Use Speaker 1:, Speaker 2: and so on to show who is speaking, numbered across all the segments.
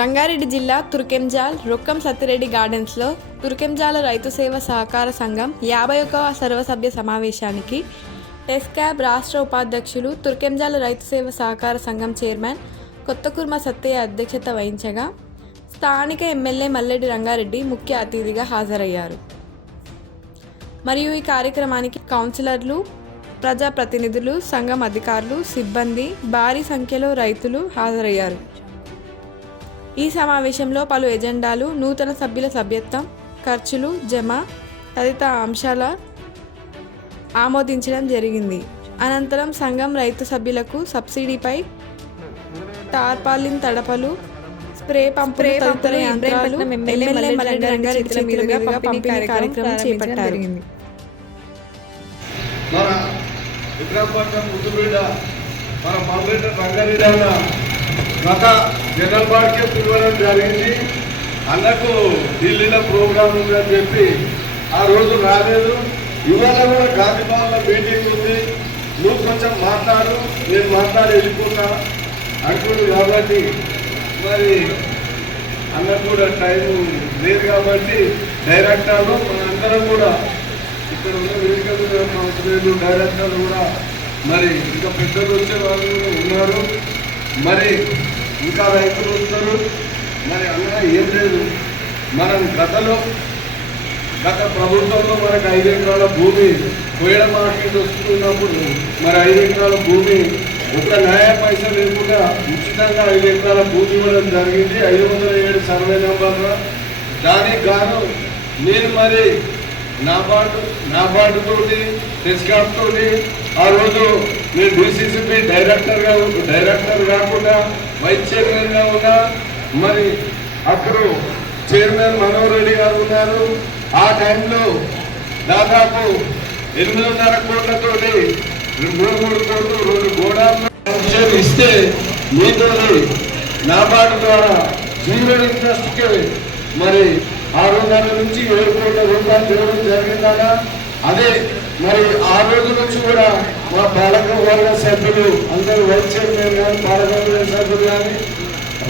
Speaker 1: రంగారెడ్డి జిల్లా తుర్కెంజాల్ రొక్కం సత్తిరెడ్డి గార్డెన్స్లో తుర్కెంజాల రైతు సేవ సహకార సంఘం యాభై ఒకవ సర్వసభ్య సమావేశానికి టెస్కాబ్ రాష్ట్ర ఉపాధ్యక్షులు తుర్కెంజాల రైతు సేవ సహకార సంఘం చైర్మన్ కొత్తకుర్మ సత్తయ్య అధ్యక్షత వహించగా స్థానిక ఎమ్మెల్యే మల్లెడ్డి రంగారెడ్డి ముఖ్య అతిథిగా హాజరయ్యారు. మరియు ఈ కార్యక్రమానికి కౌన్సిలర్లు ప్రజాప్రతినిధులు సంఘం అధికారులు సిబ్బంది భారీ సంఖ్యలో రైతులు హాజరయ్యారు. ఈ సమావేశంలో పలు ఎజెండాలు నూతన సభ్యుల సభ్యత్వం ఖర్చులు జమ తదితర అంశాల ఆమోదించడం జరిగింది. అనంతరం సంఘం రైతు సభ్యులకు సబ్సిడీపై టార్పాలిన్ తడపలు స్ప్రే పంపు తదితర యంత్రాలు ఎమ్మెల్యే మల్లెడ్డి రంగారెడ్డి చేతుల మీదుగా పంపిణీ కార్యక్రమం చేపట్టారు.
Speaker 2: మన ముద్దుబిడ్డ మన మల్లెడ్డి రంగారెడ్డి అన్న గత జనరల్ బాడీకే పిలవడం జరిగింది. అన్నకు ఢిల్లీలో ప్రోగ్రాం ఉందని చెప్పి ఆ రోజు రాలేదు. ఇవాళ కూడా గాంధీ భవన్లో మీటింగ్ ఉంది. నువ్వు కొంచెం మాట్లాడు నేను మాట్లాడి వెళ్ళిపోతా అంటుంది కాబట్టి మరి అన్నకు కూడా టైం లేదు కాబట్టి డైరెక్టర్లు మనందరం కూడా ఇక్కడ ఉన్న వేదికలు డైరెక్టర్లు కూడా మరి ఇంకా పెద్దలు వచ్చే వాళ్ళు ఉన్నారు. మరి ఇంకా రైతులు వస్తారు. మరి అన్న ఏం లేదు. మనం గతలో గత ప్రభుత్వంలో మనకు ఐదు ఎకరాల భూమి కోయడ మార్కెట్ వస్తున్నప్పుడు మరి ఐదు ఎకరాల భూమి ఒక న్యాయ పైసలు లేకుండా ఉచితంగా ఐదు ఎకరాల భూమి ఇవ్వడం జరిగింది. ఐదు వందల ఏడు సర్వే నెంబర్ దానికి గాను నేను మరి నాబార్డు నాబార్డుతోటి తోటి ఆ రోజు మీరు డిసిసిపి డైరెక్టర్గా డైరెక్టర్ కాకుండా వైస్ చైర్మన్గా ఉన్నా మరి అక్కడ చైర్మన్ మనోహర్ రెడ్డి గారు ఉన్నారు. ఆ టైంలో దాదాపు ఎనిమిదిన్నర కోట్లతోటి మూడు మూడు కోట్లు రెండు గోడాలు ఇస్తే మీతో నాబార్డు ద్వారా జీరో ఇంట్రెస్ట్కి మరి ఆరు నెలల నుంచి ఏడు కోట్ల రూపాయలు తిరగడం జరిగిందా అదే మరి ఆ రోజు నుంచి కూడా మా పాలకవర్గ సభ్యులు అందరూ వైస్ చైర్మన్ కానీ పాలకవర్గ సభ్యులు కానీ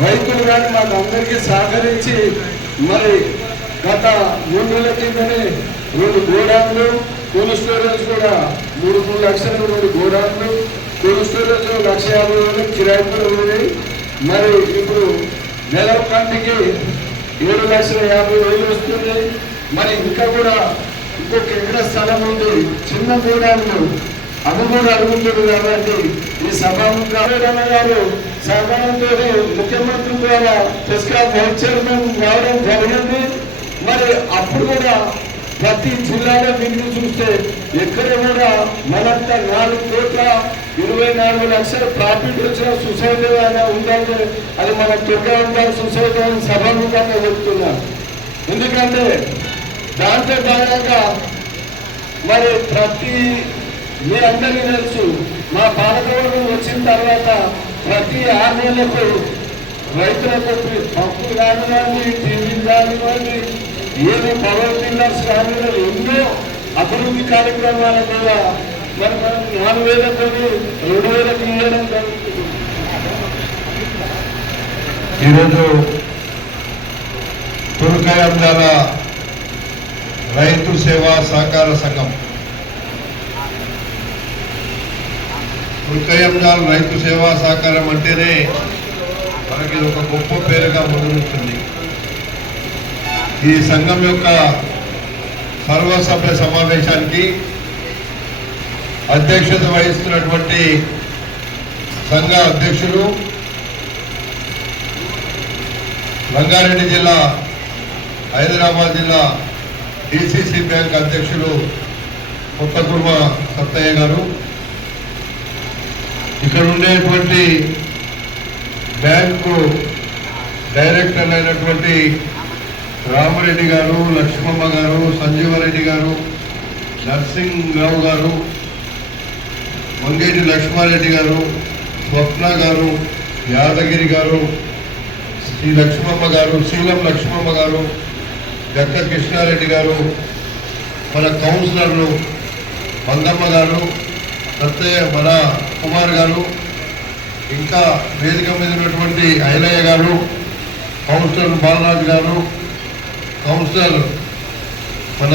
Speaker 2: రైతులు కానీ మాకు అందరికీ సహకరించి మరి గత మూడు నెలల కిందనే రెండు గోడాన్లు కోల్డ్ స్టోరేజ్ కూడా మూడు మూడు లక్షలు రెండు గోడాన్లు కోల్డ్ స్టోరేజ్ లక్ష యాభై వేలు కిరాయి కూడా ఉన్నాయి మరి ఇప్పుడు నెల కంటికి ఏడు లక్షల యాభై వేలు వస్తుంది మరి ఇంకా కూడా ఒక ఎకర స్థలం ఉంది? చిన్న గోడాన్లు అవి కూడా అడుగుతుంది కాబట్టి ఈ సభాముఖారాయణ గారు సహకారంతో ముఖ్యమంత్రి ద్వారా టెస్కా వైస్ చైర్మన్ రావడం జరిగింది. మరి అప్పుడు కూడా ప్రతి జిల్లాలో మీరు చూస్తే ఎక్కడ కూడా మనంత నాలుగు కోట్ల ఇరవై నాలుగు లక్షల ప్రాఫిట్ వచ్చిన సొసైటీ అయినా ఉందంటే అది మన దుర్గా సొసైటీ అని సభాముఖంగా చెప్తున్నాం ఎందుకంటే దాంట్లో భాగంగా మరి ప్రతి మీ అందరికీ తెలుసు మా పాలకవర్గం వచ్చిన తర్వాత ప్రతి ఆరు నెలలకు రైతులకు పప్పులు కానివ్వండి టీవీలు కానివ్వండి ఏమి పవర్ టిల్లర్స్ కానివ్వండి ఎన్నో అభివృద్ధి కార్యక్రమాల మీద మరి మనం నాలుగు వేలతో రెండు వేలకు ఇవ్వడం జరుగుతుంది.
Speaker 3: ఈరోజు తుర్కయంజాల రైతు సేవా సహకార సంఘం. తుర్కయంజాల్ రైతు సేవా సహకారం అంటేనే మనకి ఇది ఒక గొప్ప పేరుగా ముందుంటుంది ఈ సంఘం యొక్క సర్వసభ్య సమావేశానికి అధ్యక్షత వహిస్తున్నటువంటి సంఘ అధ్యక్షులు రంగారెడ్డి జిల్లా హైదరాబాద్ జిల్లా డిసిసి బ్యాంక్ అధ్యక్షులు కొత్తకుర్మ సత్తయ్య గారు. ఇక్కడ ఉండేటువంటి బ్యాంకు డైరెక్టర్ అయినటువంటి రామరెడ్డి గారు లక్ష్మమ్మ గారు సంజీవరెడ్డి గారు నర్సింగ్రావు గారు వంగేటి లక్ష్మారెడ్డి గారు స్వప్న గారు యాదగిరి గారు శ్రీ లక్ష్మమ్మ గారు శీలం లక్ష్మమ్మ గారు జక్క కృష్ణారెడ్డి గారు మన కౌన్సిలర్లు మందమ్మ గారు సత్తయ్య మన కుమార్ గారు ఇంకా వేదిక మీద ఉన్నటువంటి ఐలయ్య గారు కౌన్సిలర్ బాలరాజు గారు కౌన్సిలర్ మన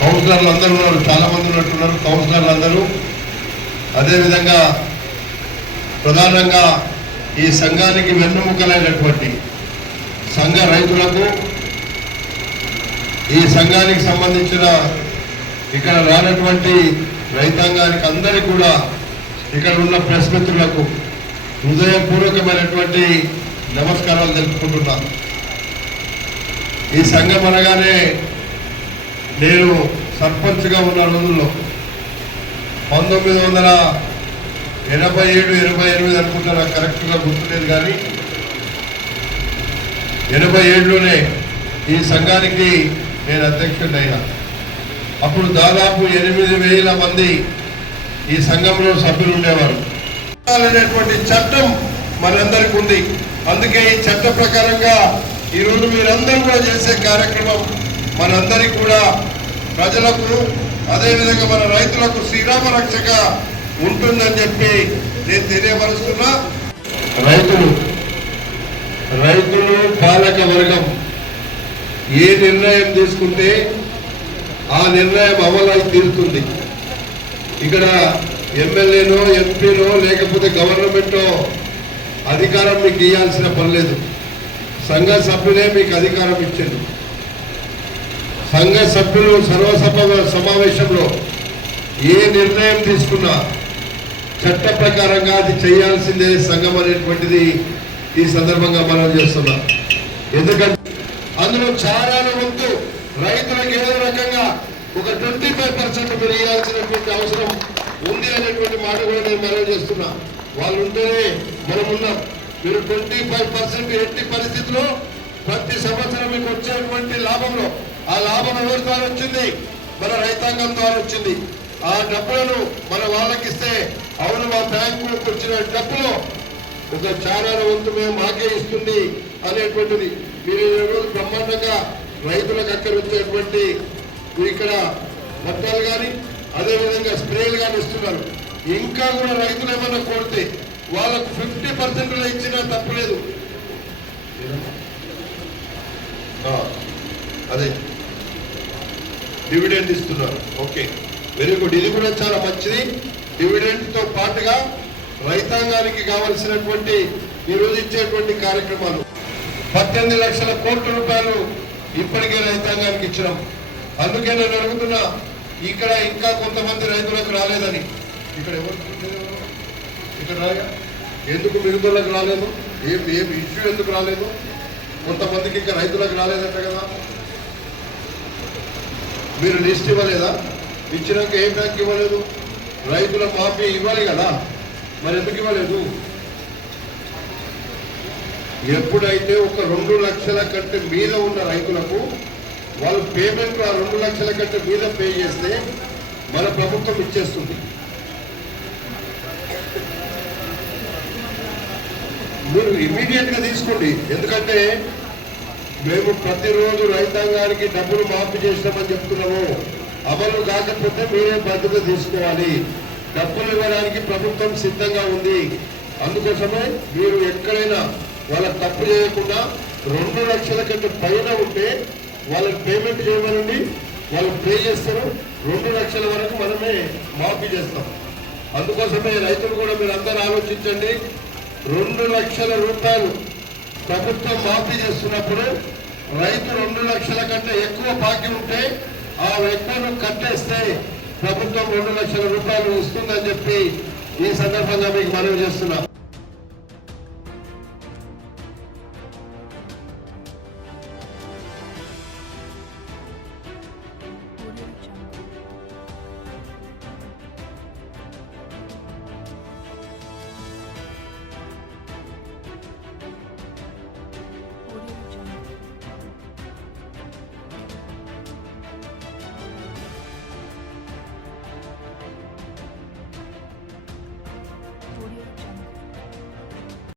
Speaker 3: కౌన్సిలర్లు అందరూ ఉన్నారు చాలామంది ఉన్నట్టున్నారు కౌన్సిలర్లు అందరూ అదేవిధంగా ప్రధానంగా ఈ సంఘానికి వెన్నుముకలైనటువంటి సంఘ రైతులకు ఈ సంఘానికి సంబంధించిన ఇక్కడ రానటువంటి రైతాంగానికి అందరికీ కూడా ఇక్కడ ఉన్న ప్రెస్ మిత్రులకు హృదయపూర్వకమైనటువంటి నమస్కారాలు తెలుపుకుంటున్నాను ఈ సంఘం అనగానే నేను సర్పంచ్గా ఉన్న రోజుల్లో పంతొమ్మిది వందల ఎనభై ఏడు ఎనభై ఎనిమిది అనుకుంటా నాకు కరెక్ట్గా గుర్తులేదు కానీ ఎనభై ఏడులోనే ఈ సంఘానికి నేను అధ్యక్షుడయ్యా అప్పుడు దాదాపు ఎనిమిది వేల మంది ఈ సంఘంలో సభ్యులు ఉండేవారు. అనేటువంటి చట్టం మనందరికి ఉంది. అందుకే ఈ చట్ట ప్రకారంగా ఈరోజు మీరందరూ కూడా చేసే కార్యక్రమం మనందరికి కూడా ప్రజలకు అదేవిధంగా మన రైతులకు శ్రీరామ రక్షక ఉంటుందని చెప్పి నేను తెలియపరుస్తున్నా. రైతులు రైతులు పాలక వర్గం ఏ నిర్ణయం తీసుకుంటే ఆ నిర్ణయం అమలై తీరుతుంది. ఇక్కడ ఎమ్మెల్యేనో ఎంపీనో లేకపోతే గవర్నమెంటో అధికారం మీకు ఇవ్వాల్సిన పని లేదు. సంఘ సభ్యులే మీకు అధికారం ఇచ్చారు. సంఘ సభ్యులు సర్వసభ సమావేశంలో ఏ నిర్ణయం తీసుకున్నా చట్ట ప్రకారంగా అది చేయాల్సిందే సంఘం అనేటువంటిది ఈ సందర్భంగా మనం చేస్తున్నా. ఎందుకంటే అందులో చాలా వంతు రైతులకు ఏదో రకంగా ఒక ట్వంటీ ఫైవ్ పర్సెంట్ మీరు ఇవ్వాల్సినటువంటి అవసరం ఉంది అనేటువంటి మాట కూడా నేను మనం చేస్తున్నా. వాళ్ళు ఉంటేనే మనం ఉన్నాం. మీరు ట్వంటీ ఫైవ్ పర్సెంట్ ఎట్టి పరిస్థితిలో ప్రతి సంవత్సరం మీకు వచ్చేటువంటి లాభంలో. ఆ లాభం ఎవరి ద్వారా వచ్చింది? మన రైతాంగం ద్వారా వచ్చింది. ఆ డబ్బులను మన వాళ్ళకి ఇస్తే అవును మా బ్యాంకు వచ్చిన డబ్బులో ఒక చాలా వంతు మేము మాకే ఇస్తుంది అనేటువంటిది. మీరు రోజు బ్రహ్మాండంగా రైతులకు అక్కడ వచ్చేటువంటి ఇక్కడ పట్టాలు కానీ అదేవిధంగా స్ప్రేలు కానీ ఇస్తున్నారు. ఇంకా కూడా రైతులు ఏమన్నా కోరితే వాళ్ళకు ఫిఫ్టీ పర్సెంట్లో ఇచ్చినా తప్పలేదు. అదే. డివిడెండ్ ఇస్తున్నారు. ఓకే. Very good. ఇది కూడా చాలా మంచిది. డివిడెంట్తో పాటుగా రైతాంగానికి కావలసినటువంటి ఈరోజు ఇచ్చేటువంటి కార్యక్రమాలు. పద్దెనిమిది లక్షల కోట్ల రూపాయలు ఇప్పటికే రైతాంగానికి ఇచ్చినాం. అందుకే నేను అడుగుతున్నా ఇక్కడ ఇంకా కొంతమంది రైతులకు రాలేదని. ఇక్కడ ఎవరు ఇక్కడ రాగా ఎందుకు మిగతాలకు రాలేదు? ఏం ఏం ఇష్యూ ఎందుకు రాలేదు? కొంతమందికి ఇంకా రైతులకు రాలేదంట కదా. మీరు లిస్ట్ ఇవ్వలేదా? ఇచ్చినాక ఏ బ్యాంక్ ఇవ్వలేదు? రైతుల మాఫీ ఇవ్వాలి కదా. మరి ఎందుకు ఇవ్వలేదు? ఎప్పుడైతే ఒక రెండు లక్షల కంటే మీద ఉన్న రైతులకు వాళ్ళు పేమెంట్ ఆ రెండు లక్షల కంటే మీద పే చేస్తే మన ప్రభుత్వం ఇచ్చేస్తుంది. మీరు ఇమీడియట్గా తీసుకోండి. ఎందుకంటే మేము ప్రతిరోజు రైతాంగానికి డబ్బులు మాఫీ చేసినామని చెప్తున్నాము. అమలు కాకపోతే మీరే బాధ్యత తీసుకోవాలి. డబ్బులు ఇవ్వడానికి ప్రభుత్వం సిద్ధంగా ఉంది. అందుకోసమే మీరు ఎక్కడైనా వాళ్ళ తప్పు చేయకుండా రెండు లక్షల కంటే పైన ఉంటే వాళ్ళకి పేమెంట్ చేయమనండి. వాళ్ళు పే చేస్తారు. రెండు లక్షల వరకు మనమే మాఫీ చేస్తాం. అందుకోసమే రైతులు కూడా మీరు అందరూ ఆలోచించండి. రెండు లక్షల రూపాయలు ప్రభుత్వం మాఫీ చేస్తున్నప్పుడు రైతు రెండు లక్షల కంటే ఎక్కువ బాకీ ఉంటే ఆ ఎక్కువను కట్టేస్తే ప్రభుత్వం రెండు లక్షల రూపాయలు ఇస్తుందని చెప్పి ఈ సందర్భంగా మీకు మనవి చేస్తున్నాం.